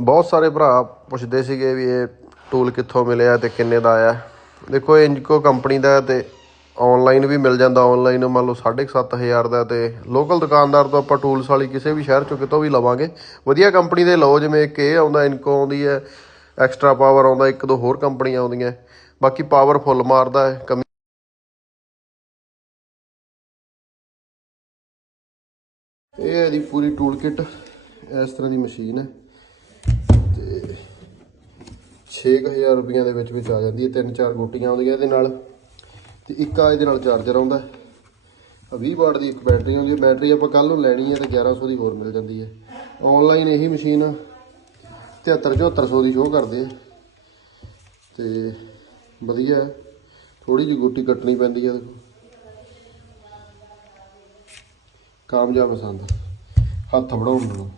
ਬਹੁਤ ਸਾਰੇ ਭਰਾ ਪੁੱਛਦੇ ਸੀਗੇ ਵੀ ਇਹ ਟੂਲ ਕਿੱਥੋਂ ਮਿਲਿਆ ਤੇ ਕਿੰਨੇ ਦਾ ਆਇਆ। ਦੇਖੋ ਇਹ ਇੰਜਕੋ ਕੰਪਨੀ ਦਾ ਹੈ ਤੇ ਆਨਲਾਈਨ ਵੀ ਮਿਲ ਜਾਂਦਾ। ਆਨਲਾਈਨ ਮੰਨ ਲਓ 7500 ਦਾ ਤੇ ਲੋਕਲ ਦੁਕਾਨਦਾਰ ਤੋਂ ਆਪਾਂ ਟੂਲਸ ਵਾਲੀ ਕਿਸੇ ਵੀ ਸ਼ਹਿਰ ਚੋਂ ਕਿਤੋਂ ਵੀ ਲਵਾਂਗੇ। ਵਧੀਆ ਕੰਪਨੀ ਦੇ ਲਓ, ਜਿਵੇਂ ਇੱਕ ਇਹ ਆਉਂਦਾ ਇਨਕੋ ਆਉਂਦੀ ਹੈ ਐਕਸਟਰਾ ਪਾਵਰ ਆਉਂਦਾ, ਇੱਕ ਦੋ ਹੋਰ ਕੰਪਨੀਆਂ ਆਉਂਦੀਆਂ। ਬਾਕੀ ਪਾਵਰ ਫੁੱਲ ਮਾਰਦਾ ਹੈ, ਕਮੀ ਇਹ ਹੈ ਦੀ ਪੂਰੀ ਟੂਲ ਕਿੱਟ ਇਸ ਤਰ੍ਹਾਂ ਦੀ ਮਸ਼ੀਨ ਹੈ। 6000 ਰੁਪਈਆ ਦੇ ਵਿੱਚ ਵਿੱਚ ਆ ਜਾਂਦੀ ਹੈ, ਤਿੰਨ ਚਾਰ ਗੋਟੀਆਂ ਆਉਂਦੀਆਂ ਇਹਦੇ ਨਾਲ ਤੇ ਇੱਕ ਆ ਇਹਦੇ ਨਾਲ ਚਾਰਜਰ ਆਉਂਦਾ ਹੈ। ਆ 20 ਵਾਟ ਦੀ ਇੱਕ ਬੈਟਰੀ ਆਉਂਦੀ ਹੈ, ਬੈਟਰੀ ਆਪਾਂ ਕੱਲ ਨੂੰ ਲੈਣੀ ਹੈ ਤੇ 1100 ਦੀ ਹੋਰ ਮਿਲ ਜਾਂਦੀ ਹੈ। ਆਨਲਾਈਨ ਇਹੀ ਮਸ਼ੀਨ 73 7400 ਦੀ ਸ਼ੋਅ ਕਰਦੇ ਆ। ਤੇ ਵਧੀਆ ਹੈ ਥੋੜੀ ਜਿਹੀ ਗੋਟੀ ਕੱਟਣੀ ਪੈਂਦੀ ਹੈ ਦੇਖੋ ਕਾਮਯਾਬ ਪਸੰਦ ਹੱਥ ਵੜਾਉਣ ਨੂੰ